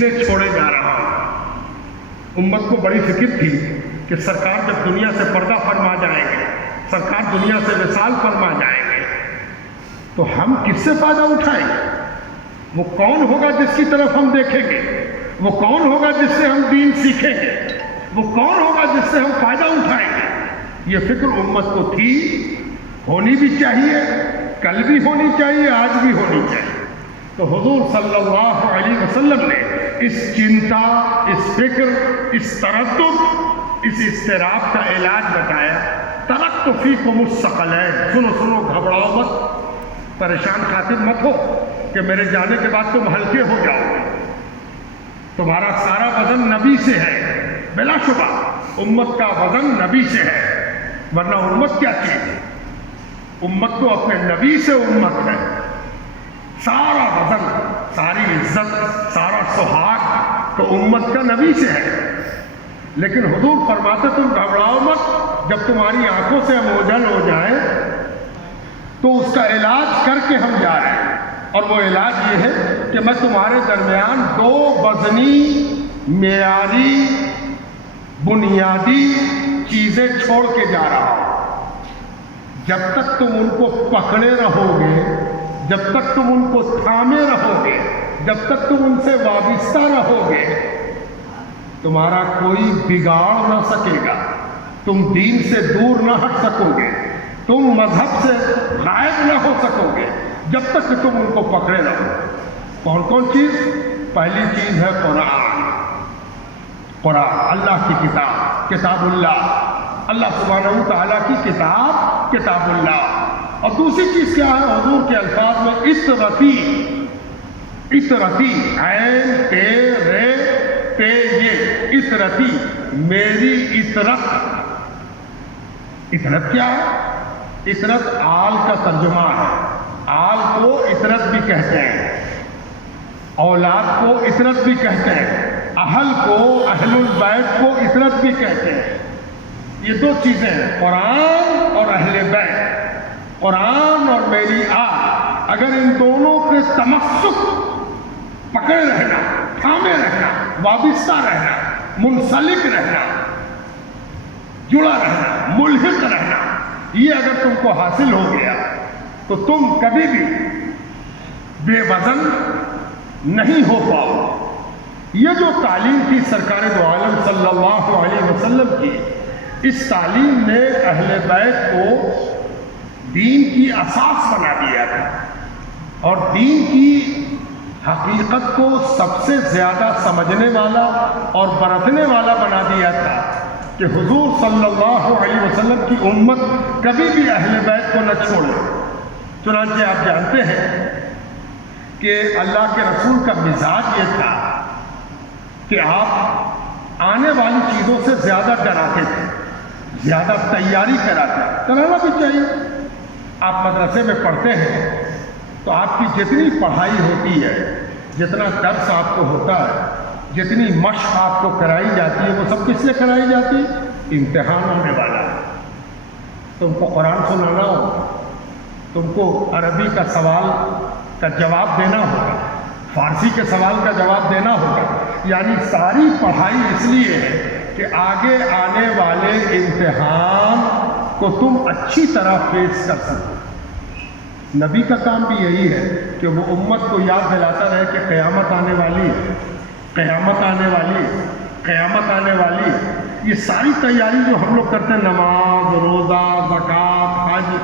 چیزیں چھوڑے جا رہا ہوں۔ امت کو بڑی فکر تھی کہ سرکار جب دنیا سے پردہ فرما جائیں گے، سرکار دنیا سے وصال فرما جائیں گے، تو ہم کس سے فائدہ اٹھائیں گے؟ وہ کون ہوگا جس کی طرف ہم دیکھیں گے؟ وہ کون ہوگا جس سے ہم دین سیکھیں گے؟ وہ کون ہوگا جس سے ہم فائدہ اٹھائیں گے؟ یہ فکر امت کو تھی، ہونی بھی چاہیے، کل بھی ہونی چاہیے، آج بھی ہونی چاہیے۔ تو حضور صلی اللہ علیہ وسلم نے اس چنتا، اس فکر، اس تردد، اس اضطراب کا علاج بتایا۔ ترکت فیکم الثقلین، سنو گھبراؤ مت، پریشان خاطر مت ہو کہ میرے جانے کے بعد تم ہلکے ہو جاؤ گے۔ تمہارا سارا وزن نبی سے ہے، بلا شبہ امت کا وزن نبی سے ہے، ورنہ امت کیا چیز ہے؟ امت تو اپنے نبی سے امت ہے۔ سارا وزن، ساری عزت، سارا سہاگ تو امت کا نبی سے ہے۔ لیکن حضور فرماتے تم گھبراؤ مت، جب تمہاری آنکھوں سے ہم اوجھل ہو جائیں تو اس کا علاج کر کے ہم جا رہے ہیں، اور وہ علاج یہ ہے کہ میں تمہارے درمیان دو وزنی، معیاری، بنیادی چیزیں چھوڑ کے جا رہا ہوں۔ جب تک تم ان کو پکڑے رہو گے، جب تک تم ان کو تھامے رہو گے، جب تک تم ان سے وابستہ رہو گے، تمہارا کوئی بگاڑ نہ سکے گا، تم دین سے دور نہ ہٹ سکو گے، تم مذہب سے غائب نہ ہو سکو گے، جب تک کہ تم ان کو پکڑے رہو۔ کون کون چیز؟ پہلی چیز ہے قرآن، اللہ کی کتاب، کتاب اللہ سبحانہ و تعالیٰ کی کتاب، کتاب اللہ۔ اور دوسری چیز کیا ہے؟ حضور کے الفاظ میں اطرتی، عین تے رے تے یہ اطرتی، میری اطرت۔ اطرت کیا ہے؟ اطرت آل کا ترجمہ ہے۔ آل کو اطرت بھی کہتے ہیں، اولاد کو اطرت بھی کہتے ہیں، اہل کو، اہل البیت کو اطرت بھی کہتے ہیں۔ یہ دو چیزیں ہیں، قرآن اور اہل بیت، قرآن اور میری آل۔ اگر ان دونوں کے تمسک، پکڑے رہنا، تھامے رہنا، وابستہ رہنا، منسلک رہنا، جڑا رہنا، ملحق رہنا، یہ اگر تم کو حاصل ہو گیا تو تم کبھی بھی بے وزن نہیں ہو پاؤ۔ یہ جو تعلیم تھی سرکار دو عالم صلی اللہ علیہ وسلم کی، اس تعلیم نے اہل بیت کو دین کی اساس بنا دیا تھا، اور دین کی حقیقت کو سب سے زیادہ سمجھنے والا اور برتنے والا بنا دیا تھا کہ حضور صلی اللہ علیہ وسلم کی امت کبھی بھی اہل بیت کو نہ چھوڑے۔ چنانچہ آپ جانتے ہیں کہ اللہ کے رسول کا مزاج یہ تھا کہ آپ آنے والی چیزوں سے زیادہ ڈراتے تھے، زیادہ تیاری کرانا بھی چاہیے۔ آپ مدرسے میں پڑھتے ہیں تو آپ کی جتنی پڑھائی ہوتی ہے، جتنا درس آپ کو ہوتا ہے، جتنی مشق آپ کو کرائی جاتی ہے، وہ سب کس لیے کرائی جاتی ہے؟ امتحان ہونے والا ہے۔ تم کو قرآن سنانا ہوگا، تم کو عربی کا سوال کا جواب دینا ہوگا، فارسی کے سوال کا جواب دینا ہوگا، یعنی ساری پڑھائی اس لیے ہے کہ آگے آنے والے امتحان کو تم اچھی طرح فیس کر سکو۔ نبی کا کام بھی یہی ہے کہ وہ امت کو یاد دلاتا رہے کہ قیامت آنے والی ہے، قیامت آنے والی، قیامت آنے والی۔ یہ ساری تیاری جو ہم لوگ کرتے ہیں، نماز، روزہ، زکوٰۃ، حج،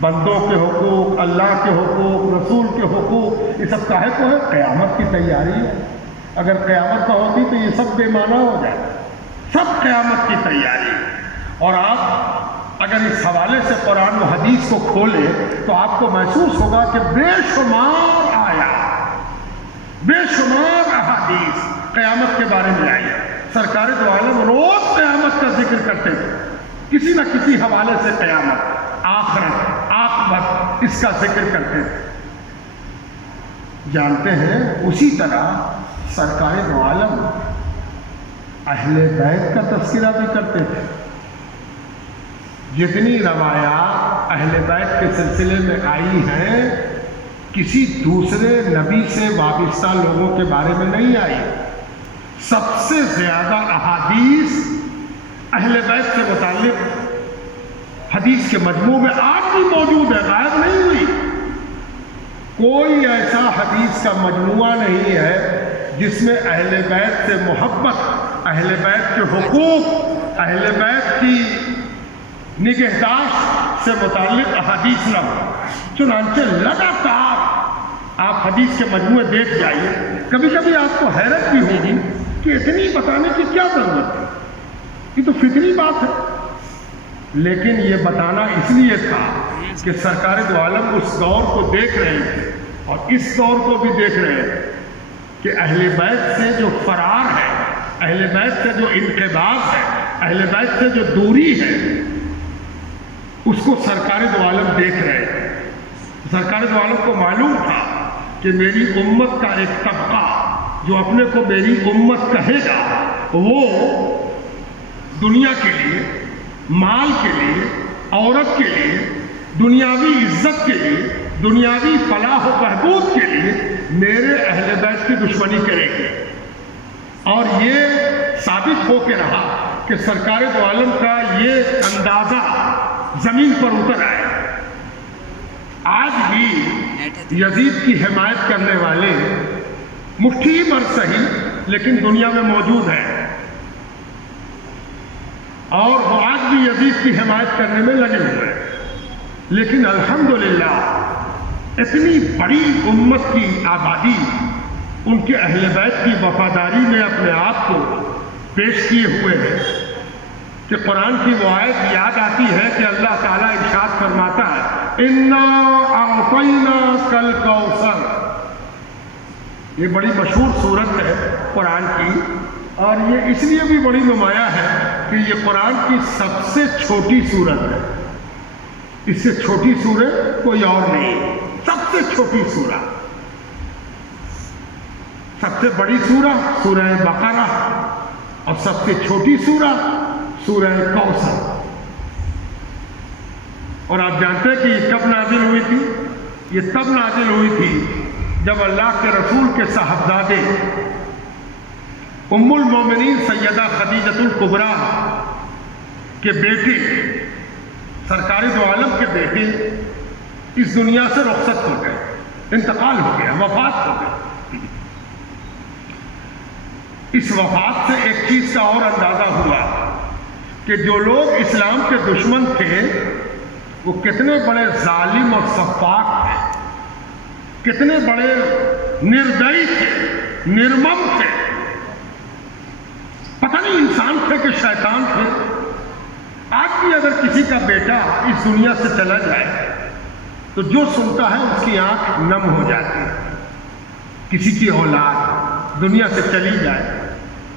بندوں کے حقوق، اللہ کے حقوق، رسول کے حقوق، یہ سب کاہے کو ہے؟ قیامت کی تیاری ہے۔ اگر قیامت نہ ہوتی تو یہ سب بے معنی ہو جاتا، سب قیامت کی تیاری۔ اور آپ اگر اس حوالے سے قرآن و حدیث کو کھولیں تو آپ کو محسوس ہوگا کہ بے شمار آیات، بے شمار احادیث قیامت کے بارے میں آئی۔ سرکار دو عالم روز قیامت کا ذکر کرتے تھے، کسی نہ کسی حوالے سے قیامت، آخرت، عاقبت، اس کا ذکر کرتے تھے۔ جانتے ہیں اسی طرح سرکار دو عالم اہل بیت کا تذکرہ بھی کرتے تھے۔ جتنی روایات اہل بیت کے سلسلے میں آئی ہیں کسی دوسرے نبی سے وابستہ لوگوں کے بارے میں نہیں آئی۔ سب سے زیادہ احادیث اہل بیت سے متعلق حدیث کے مجموع میں آج بھی موجود ہے، غائب نہیں ہوئی۔ کوئی ایسا حدیث کا مجموعہ نہیں ہے جس میں اہل بیت سے محبت، اہل بیت کے حقوق، اہل بیت کی نگہداشت سے متعلق احادیث نہ ہو۔ چنانچہ لگاتار آپ حدیث کے مجموعے دیکھ جائیے، کبھی کبھی آپ کو حیرت بھی ہوگی کہ اتنی بتانے کی کیا ضرورت ہے، یہ تو فطری بات ہے، لیکن یہ بتانا اس لیے تھا کہ سرکار دو عالم اس دور کو دیکھ رہے تھے اور اس دور کو بھی دیکھ رہے ہیں کہ اہل بیت سے جو فرار ہے، اہل بیت سے جو انقباض ہے، اہل بیت سے جو دوری ہے، اس کو سرکار دو عالم دیکھ رہے تھے۔ سرکار دو عالم کو معلوم تھا کہ میری امت کا ایک طبقہ جو اپنے کو میری امت کہے گا، وہ دنیا کے لیے، مال کے لیے، عورت کے لیے، دنیاوی عزت کے لیے، دنیاوی فلاح و بہبود کے لیے میرے اہل بیت کی دشمنی کرے گی۔ اور یہ ثابت ہو کے رہا کہ سرکار دو عالم کا یہ اندازہ زمین پر اتر آئے۔ آج بھی یزید کی حمایت کرنے والے مٹھی بھر صحیح لیکن دنیا میں موجود ہیں، اور وہ آج بھی یزید کی حمایت کرنے میں لگے ہوئے ہیں، لیکن الحمدللہ اتنی بڑی امت کی آبادی ان کے اہل بیت کی وفاداری میں اپنے آپ کو پیش کیے ہوئے ہیں کہ قرآن کی وہ آیت یاد آتی ہے کہ اللہ تعالیٰ ارشاد فرماتا ہے اِنَّا أَعْطَيْنَاكَ الْكَوْثَرَ۔ یہ بڑی مشہور صورت ہے قرآن کی، اور یہ اس لیے بھی بڑی نمایاں ہے کہ یہ قرآن کی سب سے چھوٹی صورت ہے۔ اس سے چھوٹی سورت کوئی اور نہیں، سب سے چھوٹی سورت۔ سب سے بڑی سورت سورہ بقرہ، اور سب سے چھوٹی سورت سورہ کوثر۔ اور آپ جانتے ہیں کہ یہ کب نازل ہوئی تھی؟ یہ تب نازل ہوئی تھی جب اللہ کے رسول کے صاحبزادے ام المومنین سیدہ خدیجۃ الکبریٰ کے بیٹے، سرکار دو عالم کے بیٹے اس دنیا سے رخصت ہو گئے، انتقال ہو گیا، وفات ہو گئی۔ اس وفات سے ایک چیز کا اور اندازہ ہوا کہ جو لوگ اسلام کے دشمن تھے وہ کتنے بڑے ظالم اور سفاک تھے، کتنے بڑے نردئی تھے، نرمم تھے، پتہ نہیں انسان تھے کہ شیطان تھے۔ آج بھی اگر کسی کا بیٹا اس دنیا سے چلا جائے تو جو سنتا ہے اس کی آنکھ نم ہو جاتی ہے۔ کسی کی اولاد دنیا سے چلی جائے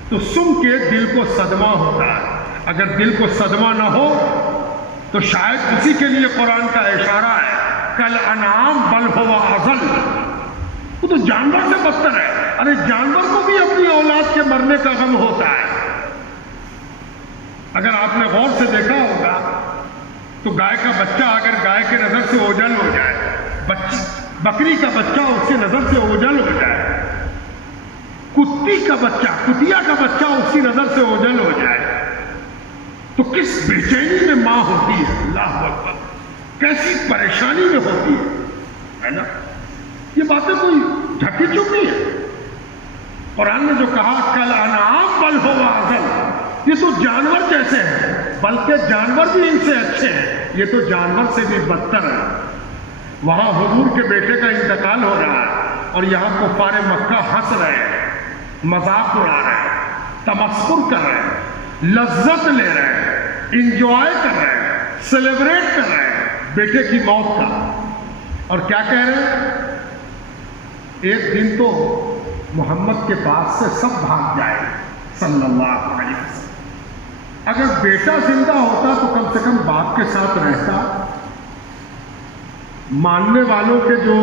تو سن کے دل کو صدمہ ہوتا ہے۔ اگر دل کو صدمہ نہ ہو تو شاید اسی کے لیے قرآن کا اشارہ ہے کل انعام بل هو اضل، وہ تو جانور سے بدتر ہے۔ ارے جانور کو بھی اپنی اولاد کے مرنے کا غم ہوتا ہے۔ اگر آپ نے غور سے دیکھا ہوگا تو گائے کا بچہ اگر گائے کی نظر سے اوجھل ہو جائے، بکری کا بچہ اس کی نظر سے اوجھل ہو جائے، کتی کا بچہ، کتیا کا بچہ اس کی نظر سے اوجھل ہو جائے تو کس بے چینی میں ماں ہوتی ہے، اللہ اکبر، کیسی پریشانی میں ہوتی ہے نا؟ یہ باتیں کوئی ڈھکی چپی ہے۔ قرآن نے جو کہا کل انعام بل هو اضل، یہ تو جانور جیسے ہیں، بلکہ جانور بھی ان سے اچھے ہیں، یہ تو جانور سے بھی بدتر ہے۔ وہاں حضور کے بیٹے کا انتقال ہو رہا ہے اور یہاں کفار مکہ ہنس رہے ہیں، مذاق اڑا رہے ہیں، تمسخر کر رہے ہیں، لذت لے رہے ہیں، انجوائے کر رہے ہیں، سیلیبریٹ کر رہے ہیں بیٹے کی موت کا۔ اور کیا کہہ رہے ہیں؟ ایک دن تو محمد کے پاس سے سب بھاگ جائے صلی اللہ علیہ وسلم۔ اگر بیٹا زندہ ہوتا تو کم سے کم باپ کے ساتھ رہتا، ماننے والوں کے جو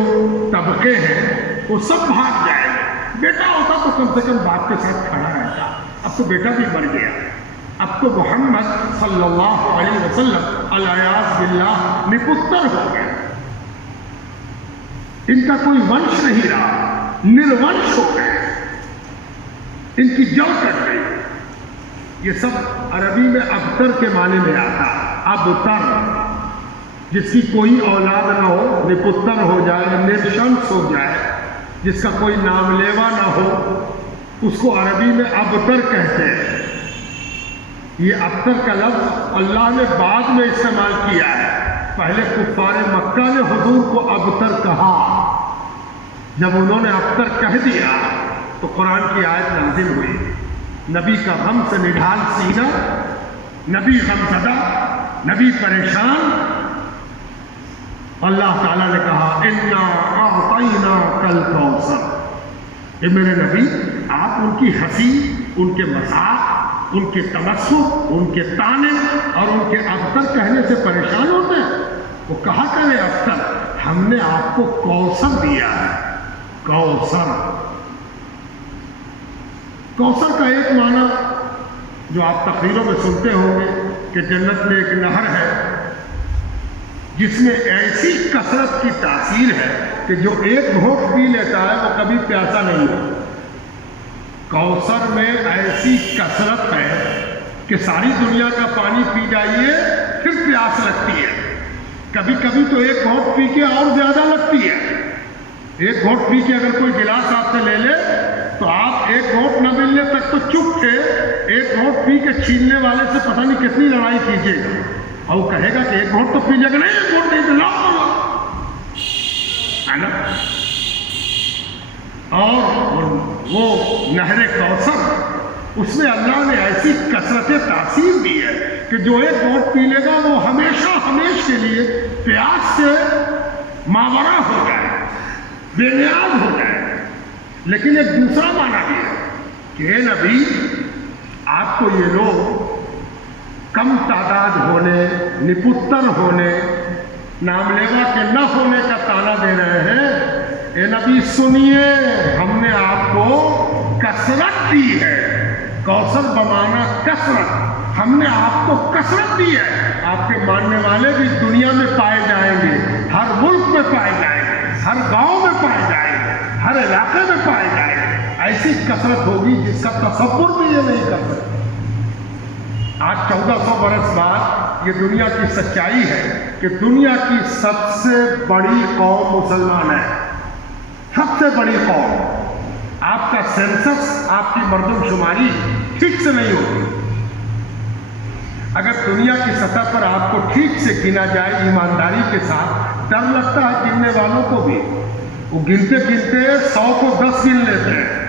طبقے ہیں وہ سب بھاگ جائے، بیٹا ہوتا تو کم سے کم باپ کے ساتھ کھڑا رہتا۔ اب تو بیٹا بھی مر گیا، اب تو محمد صلی اللہ علیہ وسلم الیاذ باللہ نپتر ہو گیا۔ ان کا کوئی ونش نہیں رہا، نروش ہو گئے، ان کی جڑ کٹ گئی۔ یہ سب عربی میں ابتر کے معنی میں آتا، ابتر، جس کی کوئی اولاد نہ ہو، نپتر ہو جائے، نرشنس ہو جائے، جس کا کوئی نام لیوا نہ ہو، اس کو عربی میں ابتر کہتے ہیں۔ یہ ابتر کا لفظ اللہ نے بعد میں استعمال کیا ہے، پہلے کفار مکہ نے حضور کو ابتر کہا۔ جب انہوں نے ابتر کہہ دیا تو قرآن کی آیت نازل ہوئی، نبی کا غم سے نڈھال سینہ، نبی غمزدہ، نبی پریشان۔ اللہ تعالیٰ نے کہا اِنَّا أَعْطَيْنَاكَ الْكَوْثَرَ، اے میرے نبی آپ ان کی ہنسی، ان کے مذاق، ان کے تبسم، ان کے طعنے اور ان کے ابتر کہنے سے پریشان ہوتے ہیں؟ وہ کہا کرے ابتر، ہم نے آپ کو کوثر دیا ہے۔ کوثر، کوثر کا ایک معنی جو آپ تقریروں میں سنتے ہوں گے کہ جنت میں ایک نہر ہے جس میں ایسی کثرت کی تاثیر ہے کہ جو ایک گھونٹ پی لیتا ہے وہ کبھی پیاسا نہیں ہوتا۔ کوثر میں ایسی کثرت ہے کہ ساری دنیا کا پانی پی جائیے پھر پیاس لگتی ہے، کبھی کبھی تو ایک گھونٹ پی کے اور زیادہ لگتی ہے۔ ایک گھونٹ پی کے اگر کوئی گلاس آپ سے لے لے تو آپ ایک گھونٹ نہ ملنے تک تو چپ تھے، ایک گھونٹ پی کے چھیننے والے سے پتہ نہیں کتنی لڑائی کیجیے گا، اور وہ کہے گا کہ ایک گھونٹ تو پیجیے گا، نہیں ایک گھونٹ نہیں پلاؤ، ہے نا؟ اور وہ نہر کوثر، اس میں اللہ نے ایسی کثرت تاثیر دی ہے کہ جو ایک گھونٹ پی لے گا وہ ہمیشہ ہمیشہ کے لیے پیاس سے ماورا ہو جائے، بے نیاز ہو جائے۔ لیکن ایک دوسرا معنی بھی ہے کہ اے نبی آپ کو یہ لوگ کم تعداد ہونے، نپتر ہونے، نام لیوا کے نہ ہونے کا طعنہ دے رہے ہیں۔ اے نبی سنیے، ہم نے آپ کو کثرت دی ہے، کوثر بمانا کثرت، ہم نے آپ کو کثرت دی ہے۔ آپ کے ماننے والے بھی دنیا میں پائے جائیں گے، ہر ملک میں پائے جائیں گے، ہر گاؤں میں پائے جائیں گے، ہر علاقے میں پائے جائیں گے۔ ایسی کثرت ہوگی جس کا تصور بھی یہ نہیں کر سکتے۔ آج 1400 برس بعد یہ دنیا کی سچائی ہے کہ دنیا کی سب سے بڑی قوم مسلمان ہے، سب سے بڑی قوم۔ آپ کا سینسس، آپ کی مردم شماری ٹھیک سے نہیں ہوتی۔ اگر دنیا کی سطح پر آپ کو ٹھیک سے گنا جائے ایمانداری کے ساتھ، ڈر لگتا ہے گننے والوں کو بھی، وہ گنتے گنتے 100 کو 10 گن لیتے ہیں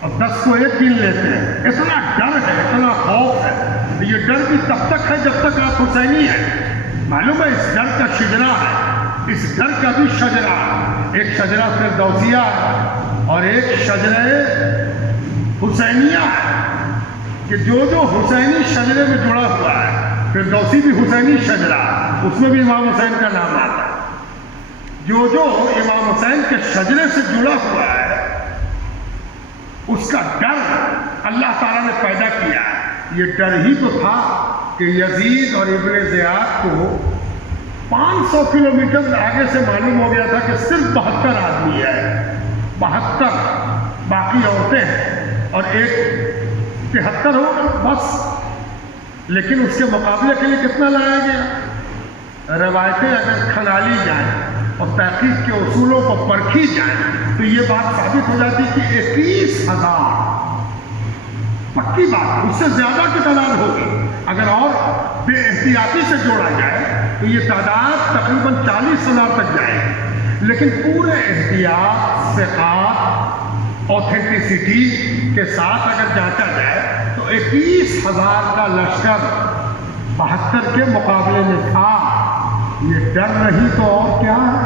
اور 10 کو 1 گن لیتے ہیں۔ اتنا ڈر ہے، اتنا خوف ہے۔ یہ ڈر بھی تب تک ہے جب تک آپ حسینی ہیں۔ معلوم ہے اس ڈر کا شجرا ہے، اس ڈر کا بھی شجرا ہے۔ ایک شجرا فردوسیہ ہے اور ایک شجرہ حسینیہ ہے، کہ جو حسینی شجرے میں جڑا ہوا ہے، فردوسی بھی حسینی شجرا، اس میں بھی امام حسین کا نام آتا ہے۔ جو امام حسین کے شجرے سے جڑا ہوا ہے اس کا ڈر اللہ تعالیٰ نے پیدا کیا ہے۔ یہ ڈر ہی تو تھا کہ یزید اور ابن زیاد کو 500 کلومیٹر آگے سے معلوم ہو گیا تھا کہ صرف 72 آدمی ہے، 72، باقی عورتیں ہیں اور ایک 73 ہوگا بس۔ لیکن اس کے مقابلے کے لیے کتنا لایا گیا؟ روایتیں اگر کھنالی جائیں اور تحقیق کے اصولوں کو پرکھی جائیں تو یہ بات ثابت ہو جاتی کہ 21,000 پکی بات، اس سے زیادہ کی تعداد ہوگی۔ اگر اور بے احتیاطی سے جوڑا جائے تو یہ تعداد تقریباً 40,000 تک جائے گی۔ لیکن پورے احتیاط، ثقافت، اوتھینٹسٹی کے ساتھ اگر جانچا جائے تو 21,000 کا لشکر 72 کے مقابلے میں تھا۔ یہ ڈر نہیں تو اور کیا ہے؟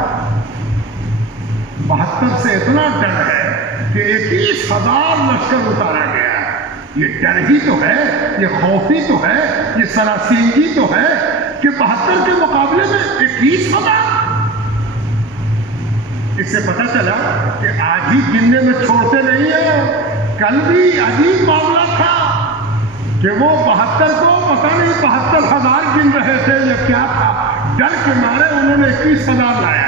72 سے اتنا ڈر ہے کہ 21,000 لشکر اتارا گیا ہے۔ یہ ڈر ہی تو ہے، یہ خوف ہی تو ہے، یہ سراسیمگی تو ہے کہ 72 کے مقابلے میں 21,000۔ اس سے پتہ چلا کہ آج ہی گننے میں چھوڑتے نہیں ہیں۔ کل بھی عجیب معاملہ تھا کہ وہ 72 کو پتہ نہیں 72,000 گن رہے تھے یا کیا تھا، ڈر کے مارے انہوں نے 21,000 لایا۔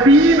3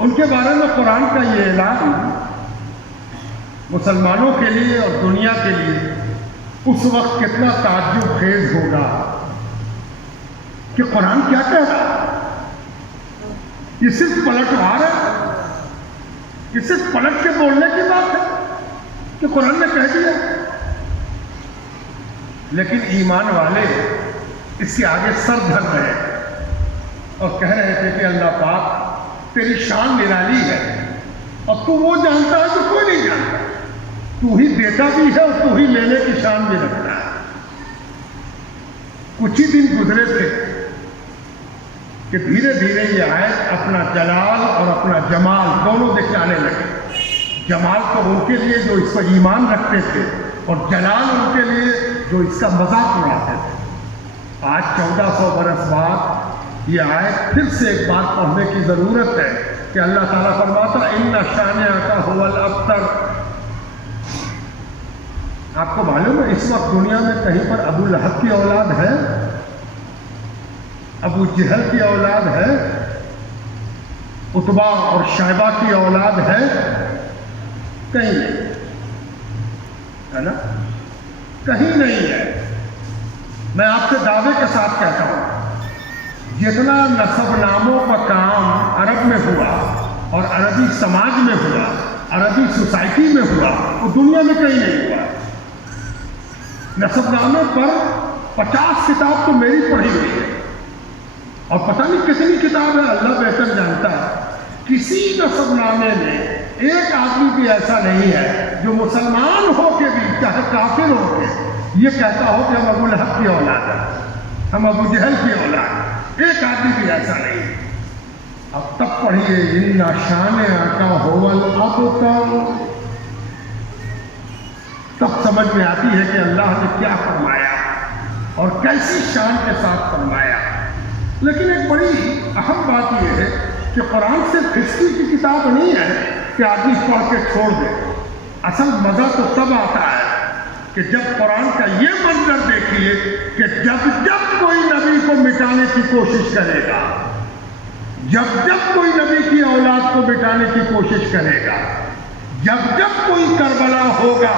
ان کے بارے میں قرآن کا یہ اعلان مسلمانوں کے لیے اور دنیا کے لیے اس وقت کتنا تعجب خیز ہوگا کہ قرآن کیا کہہ رہا ہے؟ یہ صرف پلٹوار ہے، یہ صرف پلٹ کے بولنے کی بات ہے کہ قرآن نے کہہ دیا. لیکن ایمان والے اس کے آگے سر دھر رہے اور کہہ رہے تھے کہ اللہ پاک تیری شان نرالی ہے اور تو وہ جانتا ہے جو کوئی نہیں جانتا. تو ہی دیتا بھی ہے اور تو ہی لینے کی شان بھی رکھتا ہے. کچھ ہی دن گزرے تھے کہ دھیرے دھیرے یہ آیت اپنا جلال اور اپنا جمال دونوں دکھانے لگے. جمال تو ان کے لیے جو اس پر ایمان رکھتے تھے اور جلال ان کے لیے جو اس کا مذاق اڑاتے تھے. آج 1400 برس بعد یہ آیت پھر سے ایک بات پڑھنے کی ضرورت ہے کہ اللہ تعالیٰ فرماتا ان شانئک ھو الابتر. آپ کو معلوم ہے اس وقت دنیا میں کہیں پر ابو لہب کی اولاد ہے، ابو جہل کی اولاد ہے، عتبہ اور شیبہ کی اولاد ہے؟ کہیں نہیں ہے نا، کہیں نہیں ہے. میں آپ سے دعوے کے ساتھ کہتا ہوں جتنا نسب ناموں کا کام عرب میں ہوا اور عربی سماج میں ہوا، عربی سوسائٹی میں ہوا، وہ دنیا میں کہیں نہیں ہوا. نسب نامے پر 50 کتاب تو میری پڑھی ہوئی ہے اور پتہ نہیں کتنی کتاب ہے، اللہ بہتر جانتا ہے. کسی نسب نامے میں ایک آدمی بھی ایسا نہیں ہے جو مسلمان ہو کے بھی چاہے کافر ہو کے یہ کہتا ہو کہ ہم ابو لہب کی اولاد ہیں، ہم ابو جہل کی اولاد ہیں. ایک آدمی بھی ایسا نہیں. اب تب پڑھیے ان شانئک ھو الابتر. تب سمجھ میں آتی ہے کہ اللہ نے کیا فرمایا اور کیسی شان کے ساتھ فرمایا. لیکن ایک بڑی اہم بات یہ ہے کہ قرآن صرف ہسٹری کی کتاب نہیں ہے کہ آدمی پڑھ کے چھوڑ دے. اصل مزہ تو تب آتا ہے کہ جب قرآن کا یہ منظر دیکھیے کہ جب جب کوئی نبی کو مٹانے کی کوشش کرے گا، جب جب کوئی نبی کی اولاد کو مٹانے کی کوشش کرے گا، جب جب کوئی کربلا ہوگا